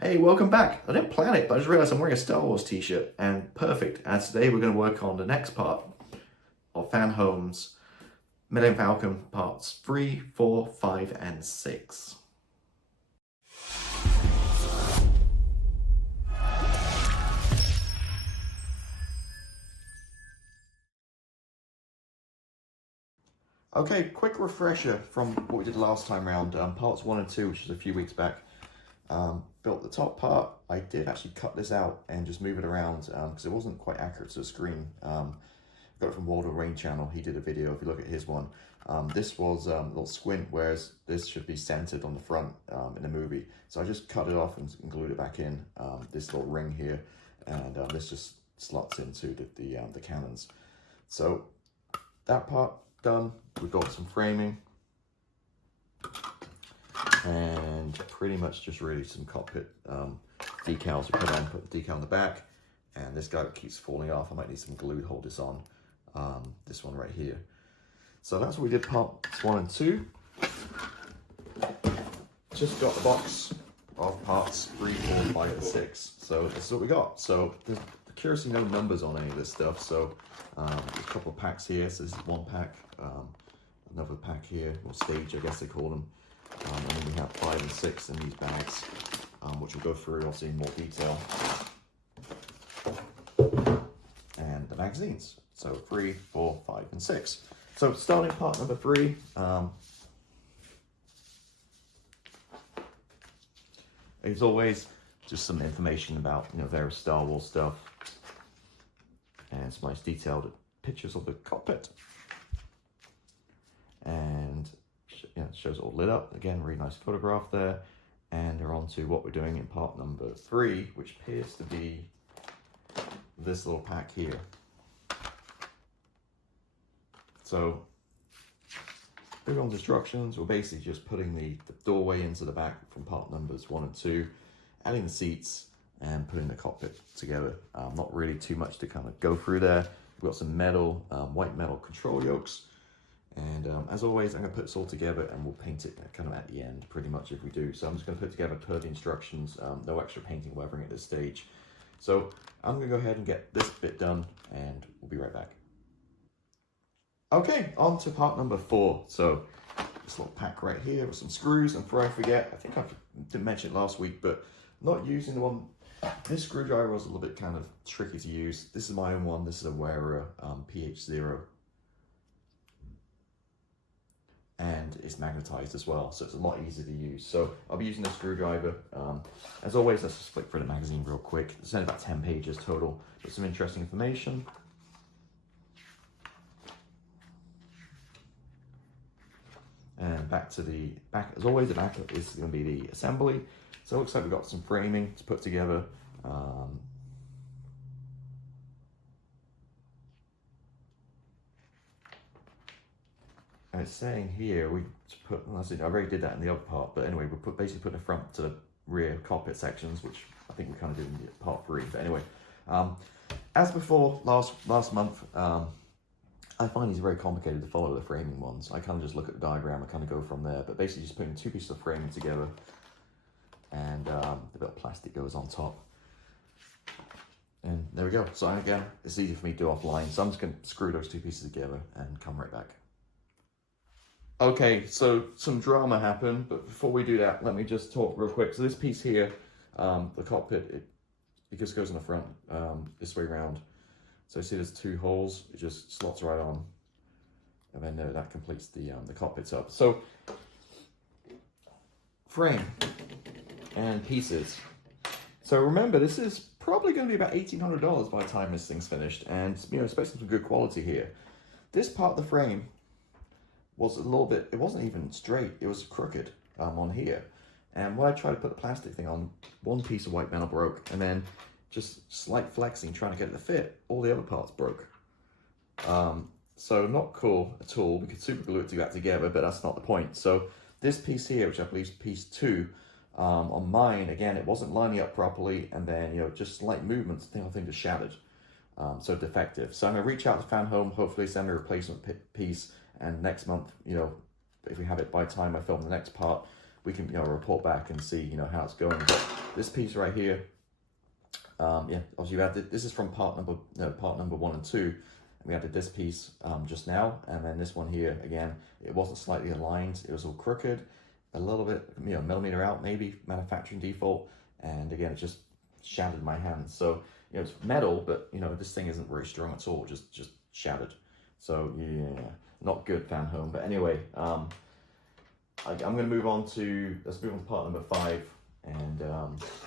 Hey, welcome back. I didn't plan it, but I just realized I'm wearing a Star Wars t-shirt, and perfect, as today we're going to work on the next part of Fanhome's Millennium Falcon parts 3, 4, 5, and 6. Okay, quick refresher from what we did last time round. Parts 1 and 2, which was a few weeks back. Built the top part. I did actually cut this out and just move it around because it wasn't quite accurate to the screen. Got it from World of Rain channel. He did a video, if you look at his one. This was a little squint, whereas this should be centered on the front in the movie. So I just cut it off and glued it back in, this little ring here, and this just slots into the cannons. So that part done. We've got some framing and pretty much just really some cockpit decals to put on. Put the decal on the back, and this guy keeps falling off. I might need some glue to hold this on. This one right here. So that's what we did parts 1 and 2. Just got the box of parts 3, 4, 5, and 6. So this is what we got. So there's curiously no numbers on any of this stuff. So there's a couple of packs here. So this is one pack, another pack here, or stage I guess they call them. And then we have 5 and 6 in these bags, which we'll go through obviously in more detail. And the magazines. So 3, 4, 5, and 6. So starting part number 3. As always, just some information about various Star Wars stuff, and some nice detailed pictures of the cockpit. And it shows it all lit up. Again, really nice photograph there. And they're on to what we're doing in part number 3, which appears to be this little pack here. So, big on instructions, we're basically just putting the doorway into the back from part numbers 1 and 2, adding the seats, and putting the cockpit together. Not really too much to kind of go through there. We've got some metal, white metal control yokes. And as always, I'm going to put this all together and we'll paint it kind of at the end, pretty much, if we do. So I'm just going to put it together per the instructions, no extra painting, weathering at this stage. So I'm going to go ahead and get this bit done and we'll be right back. Okay, on to part number 4. So this little pack right here with some screws, and before I forget, I think I didn't mention it last week, but not using the one, this screwdriver was a little bit kind of tricky to use. This is my own one. This is a Wearer PH0. And it's magnetized as well, so it's a lot easier to use. So I'll be using the screwdriver. As always, let's just flick through the magazine real quick. It's only about 10 pages total, but some interesting information. And back to the back, as always, the back is going to be the assembly. So it looks like we've got some framing to put together. And it's saying here, we put, I already did that in the other part, but anyway, we'll basically put the front to the rear cockpit sections, which I think we kind of did in part 3. But anyway, as before, last month, I find these very complicated to follow, the framing ones. I kind of just look at the diagram and kind of go from there, but basically just putting 2 pieces of framing together, and the bit of plastic goes on top. And there we go. So again, it's easy for me to do offline, so I'm just going to screw those 2 pieces together and come right back. Okay, so some drama happened, but before we do that, let me just talk real quick. So this piece here, the cockpit, it just goes in the front, this way around. So you see there's 2 holes, it just slots right on, and then that completes the cockpit up. So, frame and pieces. So remember, this is probably going to be about $1,800 by the time this thing's finished, and especially some good quality here. This part of the frame was a little bit, it wasn't even straight, it was crooked on here. And when I tried to put the plastic thing on, one piece of white metal broke, and then just slight flexing, trying to get it to fit, all the other parts broke. So not cool at all. We could super glue it to that together, but that's not the point. So this piece here, which I believe is piece 2, on mine, again, it wasn't lining up properly, and then, just slight movements, the whole thing just shattered. So defective. So I'm gonna reach out to Fanhome, hopefully send me a replacement piece, and next month, if we have it by the time I film the next part, we can, report back and see, how it's going. This piece right here, yeah, obviously you added, this is from part number 1 and 2. We added this piece just now, and then this one here, again, it wasn't slightly aligned, it was all crooked, a little bit, millimeter out maybe, manufacturing default, and again, it just shattered my hand. So, it's metal, but, this thing isn't very strong at all, just shattered. So, yeah, not good, Fanhome. But anyway, I'm going to move on to, let's move on to part number 5, and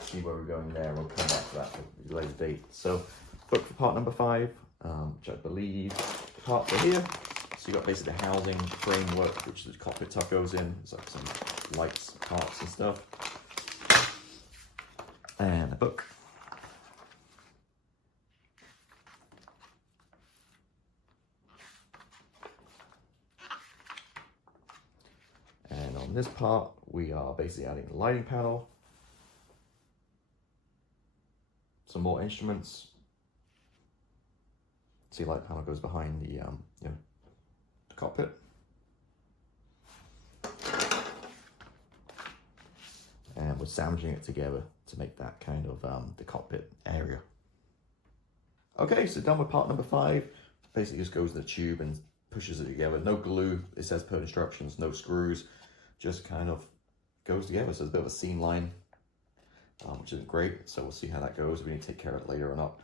see where we're going there. We'll come back to that at a later date. So, book for part number 5. Which I believe the parts are here. So you got basically the housing framework, which the cockpit tuck goes in. There's like some lights, parts and stuff. And a book. And on this part, we are basically adding the lighting panel. Some more instruments. See, light panel goes behind the the cockpit. And we're sandwiching it together to make that kind of the cockpit area. Okay, so done with part number 5. Basically just goes in the tube and pushes it together. No glue, it says per instructions, no screws, just kind of goes together. So there's a bit of a seam line, which isn't great. So we'll see how that goes. We need to take care of it later or not.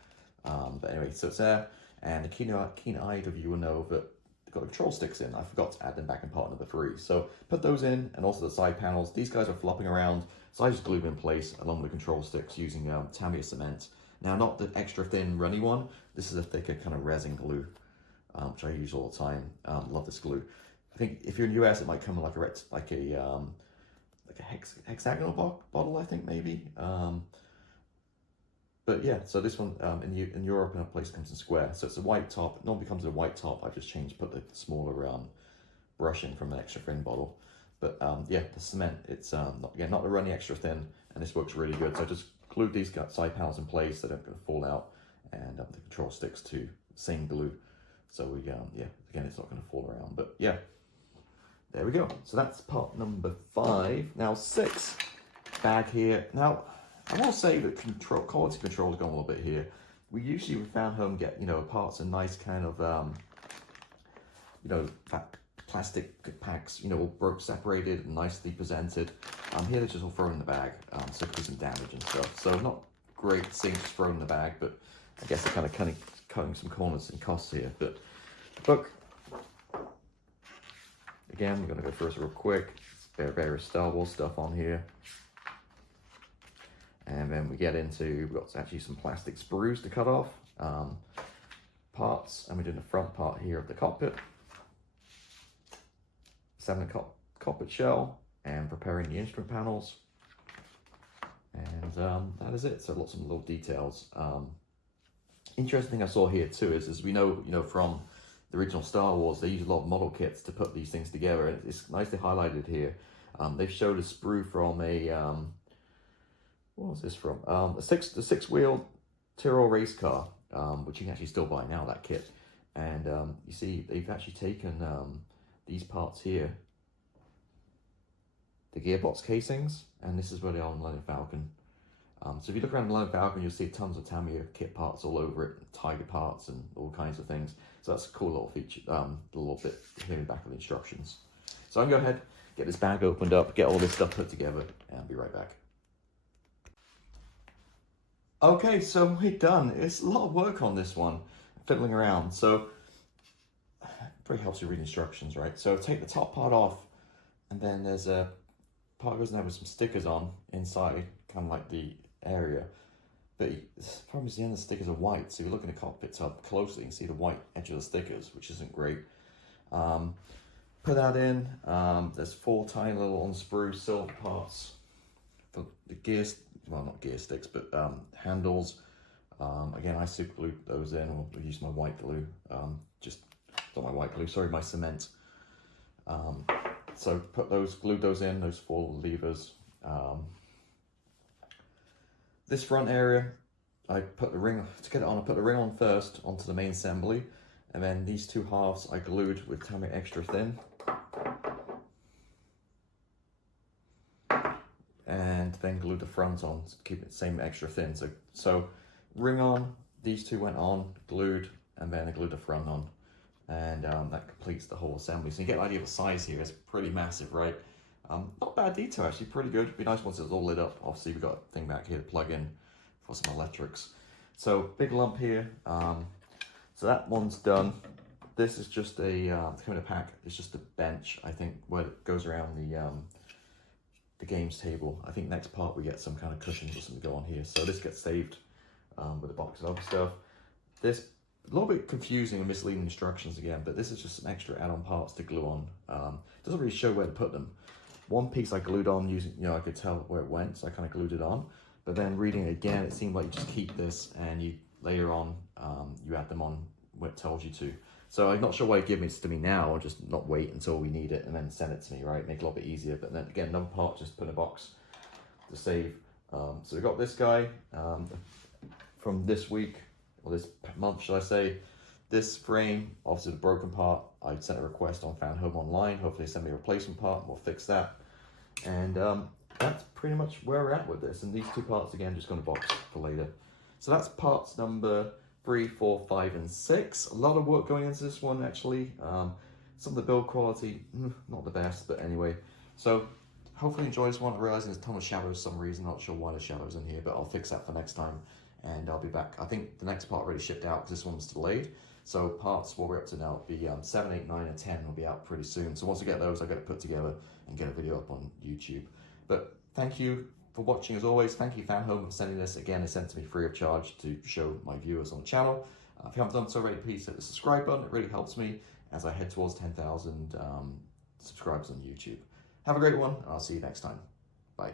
But anyway, so it's there. And the keen-eyed of you will know that they've got the control sticks in. I forgot to add them back in part number 3. So put those in, and also the side panels. These guys are flopping around, so I just glued them in place along with the control sticks using Tamiya cement. Now, not the extra thin, runny one. This is a thicker kind of resin glue, which I use all the time. Love this glue. I think if you're in the US, it might come in like a hexagonal bottle, I think maybe. But yeah, so this one in Europe in a place comes in square. So it's a white top. It normally comes in a white top. I just put the smaller brushing from an extra thin bottle. But yeah, the cement, it's not the runny extra thin, and this works really good. So I just glued these side panels in place so they're not going to fall out, and the control sticks too, same glue. So we yeah, again, it's not going to fall around. But yeah, there we go. So that's part number 5. Now 6, bag here. Now, I want to say that quality control has gone a little bit here. We usually with Fanhome get, parts in nice kind of, plastic packs, all separated and nicely presented. Here they're just all thrown in the bag, so it could be some damage and stuff. So not great seeing just thrown in the bag, but I guess they're kind of cutting some corners and costs here. But the book, again, we're going to go through this real quick. There are various Star Wars stuff on here. And then we get into, we've got actually some plastic sprues to cut off, parts, and we're doing the front part here of the cockpit. 7 cockpit shell, and preparing the instrument panels. And that is it, so lots of little details. Interesting thing I saw here too is we know, from the original Star Wars, they use a lot of model kits to put these things together, and it's nicely highlighted here. They've showed a sprue from a, what was this from? The 6-wheel Tyrrell race car, which you can actually still buy now, that kit. And you see, they've actually taken these parts here, the gearbox casings, and this is where they are on Millennium Falcon. So if you look around the Millennium Falcon, you'll see tons of Tamiya kit parts all over it, Tiger parts and all kinds of things. So that's a cool little feature, a little bit here in the back of the instructions. So I'm going to go ahead, get this bag opened up, get all this stuff put together, and I'll be right back. Okay, so we're done. It's a lot of work on this one, fiddling around. So it very helps you read instructions, right? So take the top part off, and then there's a part goes in there with some stickers on inside, kind of like the area. But the problem is the end of the stickers are white, so if you look in the cockpit tab closely, you can see the white edge of the stickers, which isn't great. Put that in. There's 4 tiny little unsprue silver parts for the gears. Well, not gear sticks, but handles. Again, I super glued those in, or use my white glue. Not my white glue, sorry, my cement. So glued those in, those 4 levers. This front area, I put the ring, to get it on, I put the ring on first onto the main assembly, and then these 2 halves I glued with Tamiya extra thin. then glued the front on to keep it same extra thin. So ring on, these two went on, glued, and then I glued the front on. And that completes the whole assembly. So you get an idea of the size here. It's pretty massive, right? Not bad detail, actually, pretty good. It'd be nice once it's all lit up. Obviously, we've got a thing back here to plug in for some electrics. So big lump here. So that one's done. This is just a, to come in a pack, it's just a bench, I think, where it goes around the games table. I think next part we get some kind of cushions or something to go on here. So this gets saved with a box of other stuff. This, a little bit confusing and misleading instructions again, but this is just some extra add-on parts to glue on. Doesn't really show where to put them. One piece I glued on using, I could tell where it went, so I kind of glued it on. But then reading it again, it seemed like you just keep this and you later on, you add them on where it tells you to. So I'm not sure why it gives it to me now, or just not wait until we need it and then send it to me, right? Make it a little bit easier. But then again, another part just put in a box to save. So we got this guy from this week, or this month, should I say. This frame, obviously the broken part, I sent a request on Fanhome online. Hopefully they send me a replacement part and we'll fix that. And that's pretty much where we're at with this. And these two parts, again, just going to box for later. So that's parts number 3, 4, 5, and 6. A lot of work going into this one, actually. Some of the build quality, not the best, but anyway. So hopefully you enjoy this one. I realize there's a ton of shadows for some reason. Not sure why there's shadows in here, but I'll fix that for next time. And I'll be back. I think the next part already shipped out because this one was delayed. So parts, what we're up to now, will be 7, 8, 9, and 10 will be out pretty soon. So once I get those, I'll get it put together and get a video up on YouTube. But thank you for watching as always. Thank you Fanhome for sending this. Again, it's sent to me free of charge to show my viewers on the channel. If you haven't done so already, please hit the subscribe button. It really helps me as I head towards 10,000 subscribers on YouTube. Have a great one, and I'll see you next time. Bye.